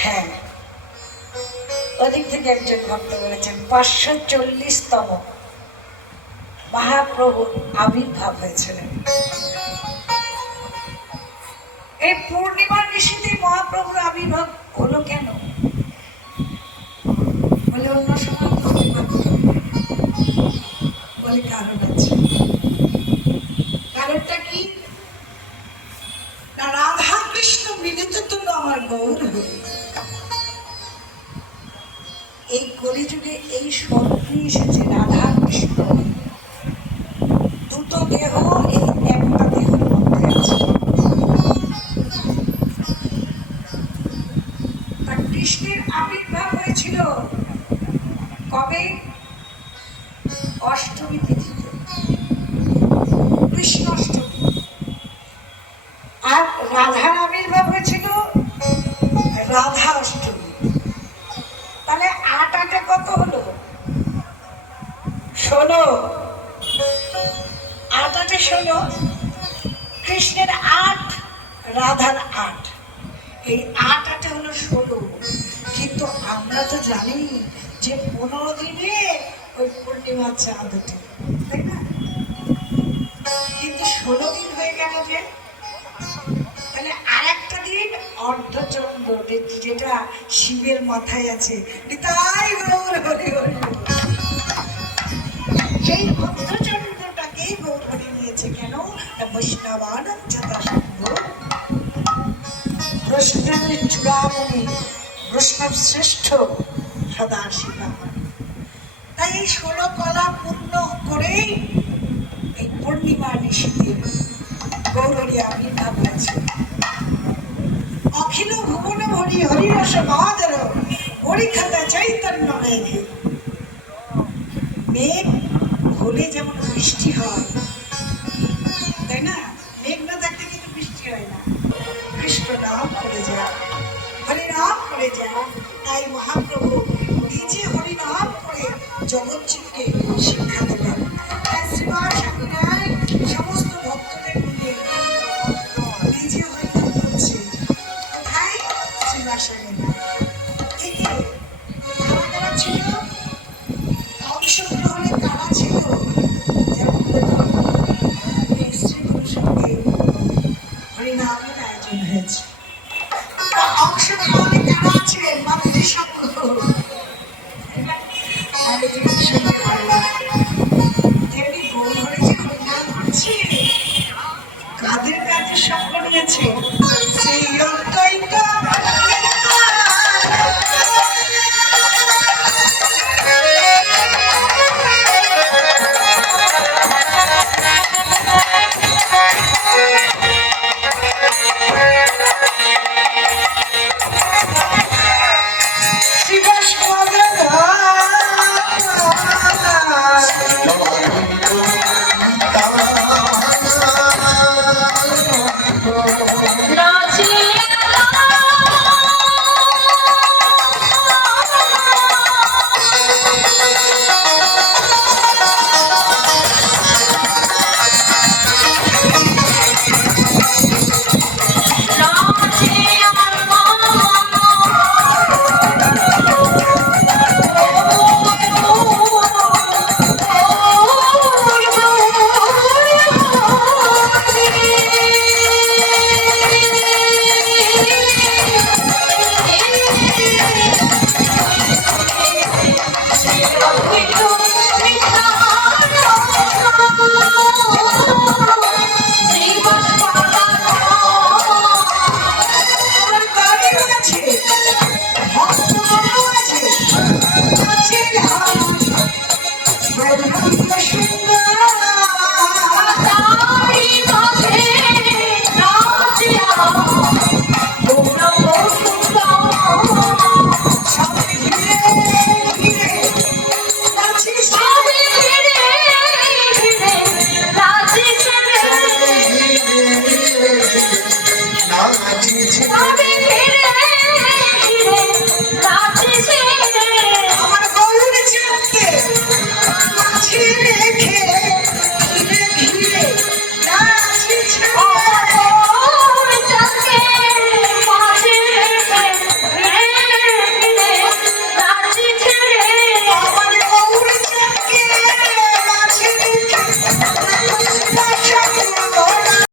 হ্যাঁ। ওদিক থেকে একজন ভক্ত বলেছেন, পাঁচশো চল্লিশতম মহাপ্রভুর আবির্ভাব হয়েছিলেন। এই পূর্ণিমার নিশীতে মহাপ্রভুর আবির্ভাব হলো কেন? বলে অন্য সময় কারণ আছে। কারণটা কি? না রাধা কৃষ্ণ মিলিত তো আমার গৌর হরি। এই কলিযুগে এই স্বরূপই এসেছে রাধা কৃষ্ণ। দুটো দেহ এই একটা আছে। কৃষ্ণের আবির্ভাব হয়েছিল কবে? অষ্টমী তিথিতে। কৃষ্ণ অষ্টমী। আর রাধার আবির্ভাব হয়েছিল ষোলো আট আটে ষোলো কৃষ্ণের আট, রাধার আট। এই আট আটে হলো ষোলো। কিন্তু আমরা তো জানি যে পনেরো দিনে ওই পূর্ণিমার চাঁদ ওঠে, তাই না? কিন্তু ষোলো দিন হয়ে গেল যে, তাহলে আর একটা দিন অর্ধচন্দ্র যেটা শিবের মাথায় আছে। নিতাই গৌর হরি হরি। সেই অর্ধচন্দ্রটাকেই গৌর হরি নিয়েছে কেন? না বৈষ্ণবানম বৈষ্ণবের চূড়ামণি বৈষ্ণব শ্রেষ্ঠ সদা তাই এই ষোলো কলা পূর্ণ করেই এই পূর্ণিমা নিশীতে গৌরী আবির্ভাব হয়েছে। অখিল ভুবন ভরি হরিরস বাদর হরিখাতা চৈতন্য মেঘে। মেঘ হলে যেমন বৃষ্টি হয়। তাই না? মেঘ না কিন্তু বৃষ্টি হয় না। কৃষ্ণ নাম করে যায়। হরিনাম করে যায়। তাই মহাপ্রভু নিজে হরিনাম করে জগৎজিৎকে শিক্ষা সমস্ত নিজে ছিল কাজের কাজে সব করিয়েছে Stop!